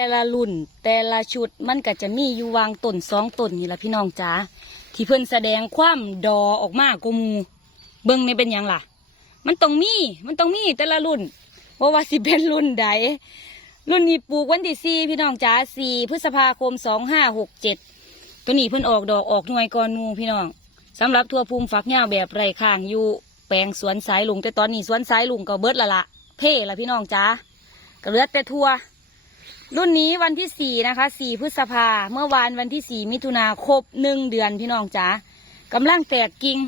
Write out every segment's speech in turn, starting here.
แต่ละรุ่นแต่ละชุดมันก็จะมีอยู่วางต้นสองต้นนี่ละพี่น้องจ๋าที่เพิ่นแสดงความดอออกมากมู เบิ่งนี่เป็นยังล่ะ มันต้องมีมันต้องมีแต่ละรุ่นเพราว่าสิเป็นรุ่นใดรุ่นนี้ปลูกวันที่สี่พี่น้องจ๋าสี่พฤษภาคมสองห้าหกเจ็ดตัวนี้เพิ่นออกดอกออกหน่วยก่อนหมูพี่น้องสำหรับทั่วภูมิฝักยาแบบไร่ข้างอยู่แปลงสวนสายลุงแต่ตอนนี้สวนสายลุงก็เบิดละละเพ่ละพี่น้องจ๋าก็เหลือแต่ทั่ว รุ่นนี้วันที่สี่นะคะสี่พฤษภาเมื่อวานวันที่สี่มิถุนาครบหนึ่งเดือนพี่น้องจ๋ากำลังแตกกิ่ง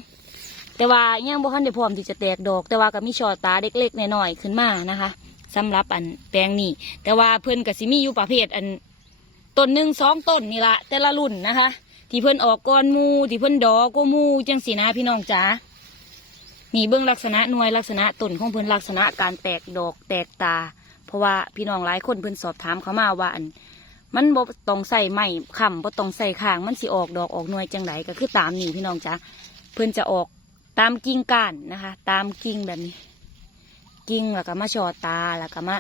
แต่ว่ายังบ่ทันได้พร้อมที่จะแตกดอก แต่ว่าก็มีช่อตาเล็กๆน้อยๆขึ้นมานะคะสำหรับอันแปลงนี้ แต่ว่าเพิ่อนก็สิมีอยู่ประเภทอันต้นหนึ่งสองต้นนี่ละแต่ละรุ่นนะคะ ที่เพิ่อนออกก้อนมูที่เพิ่อนดอกก็มูจังสีนะพี่น้องจ๋านี่เบื้องลักษณะหน่วยลักษณะต้นของเพิ่อนลักษณะการแตกดอกแตกตา เพราะว่าพี่น้องหลายคนเพิ่นสอบถามเขามาว่าอันมันบ่ต้องใส่ไม้ค้ำบ่ต้องใส่ข้าง มันสิออกดอกออกหน่วยจังไดก็คือตามนี่พี่น้องจ๋าเพิ่นจะออกตามกิ่งก้านนะคะ ตามกิ่งแบบนี้ กิ่งแล้วก็มาชอตาแล้วก็มา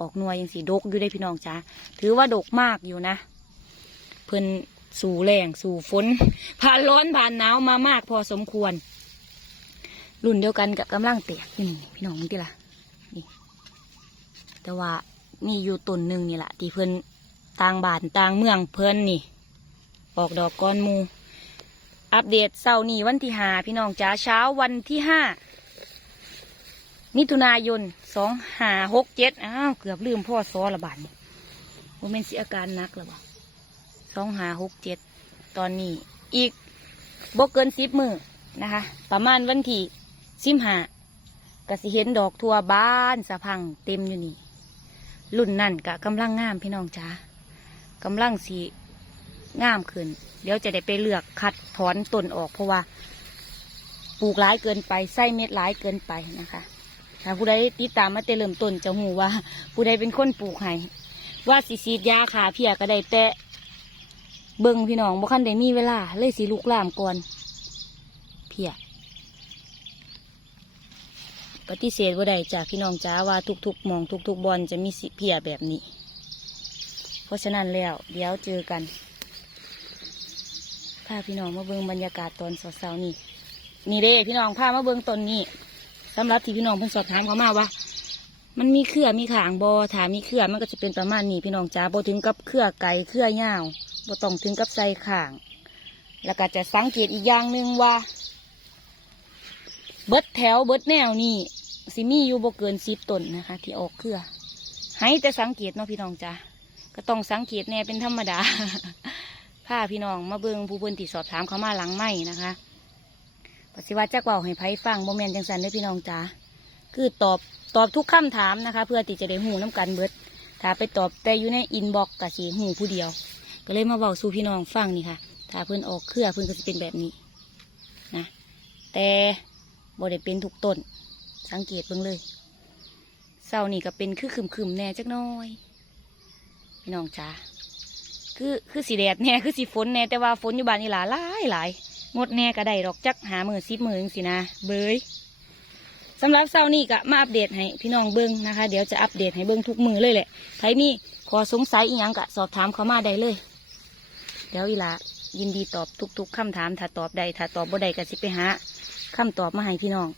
ออกหน่วยยังสีดกอยู่ได้พี่น้องจ๋าถือว่าดกมากอยู่นะ เพิ่นสู่แรงสู่ฝนผ่านร้อนผ่านหนาวมามากพอสมควร รุ่นเดียวกันกับกำลังแตกนี่พี่น้องนี่ล่ะ แต่ว่ามีอยู่ต้นหนึ่งนี่แหละที่เพิ่นต่างบ้านต่างเมืองเพิ่นนี่ ออกดอกก้อนมู อัปเดตเสาร์นี้วันที่ห้าพี่น้องจ๋าเช้าวันที่ห้ามิถุนายนสองห้าหกเจ็ดอ้าวเกือบลืมพ่อซอละบาดนี่ว่าเป็นสิอาการนักหรือเปล่าสองห้าหกเจ็ดตอนนี้อีกบ่เกินสิบมือนะคะ ประมาณวันที่สิบห้าก็สิเห็นดอกทั่วบ้านสะพังเต็มอยู่นี่ รุ่นนั่นกะกำลังงามพี่น้องจ้ากำลังสีงามขึ้น เดี๋ยวจะได้ไปเลือกคัดถอนต้นออกเพราะว่า ปลูกหลายเกินไปไส้เม็ดหลายเกินไปนะคะถ้าผู้ใดติดตามมาแต่เริ่มต้นจะหูว่า ผู้ใดเป็นคนปลูกให้ว่าสิสีดยาขาเพียก็ได้แต่เบิ่งพี่น้องบ่คันได้มีเวลาเลยสีลูกลามก่อนเพีย ปฏิเสธว่าใดจากพี่น้องจ้าว่าทุกๆมองทุกๆบอลจะมีสิเพียแบบนี้ เพราะฉะนั้นแล้วเดี๋ยวเจอกันพาพี่น้องมาเบิ่งบรรยากาศตอนเช้าๆนี่นี่เด้พี่น้องพามาเบิ่งต้นนี้สำหรับที่พี่น้องเพิ่นสอบถามเขามาว่า มันมีเครือมีขางบอถามมีเครือมันก็จะเป็นประมาณนี้พี่น้องจ้าบ่ถึงกับเครือไก่เครือยาวบ่ต้องถึงกับใส่ขาง แล้วก็จะสังเกตอีกอย่างหนึ่งว่า เบิดแถวเบิดแนวนี่ สิมีอยู่บ่เกินสิบต้นนะคะ ที่ออกเครือให้แต่สังเกตเนาะพี่น้องจ้ะก็ต้องสังเกตแน่เป็นธรรมดาพาพี่น้องมาเบิงผู้เบิ่นที่สอบถามเขามาหลังไม่นะคะปฏิวัติจักเว่าให้ไผฟังโมเมนจังสันได้พี่น้องจ้าคือตอบตอบทุกคำถามนะคะ เพื่อที่จะได้หูน้กันเบิดถ้าไปตอบแต่อยู่ในอินบ็อกซ์กับสีหูผู้เดียว ก็เลยมาเบาสู่พี่น้องฟังนี่ค่ะ ถ้าเพื่อนออกเครือเพื่อนก็จะเป็นแบบนี้นะแต่บ่ได้เป็นทุกต้น สังเกตเบิ่งเลยเสานี่ก็เป็นคือคึมๆแน่จักน้อยพี่น้องจ้าคือคือสีแดดแน่คือสีฝนแน่แต่ว่าฝนอยู่บ้านนี่หลาหลายหลายงดแน่ก็ได้ดอกจักหามือซิบมือจังสินะ เบยสำหรับเสานี่ก็มาอัปเดตให้พี่น้องเบิ้งนะคะ เดี๋ยวจะอัปเดตให้เบิ้งทุกมือเลยแหละใครมีขอสงสัยอีหยังก็สอบถามเขามาได้เลย เดี๋ยวอีลายินดีตอบทุก ๆคำถามถ้าตอบใดถ้าตอบบ่ใดก็สิไปหาคำตอบมาให้พี่น้อง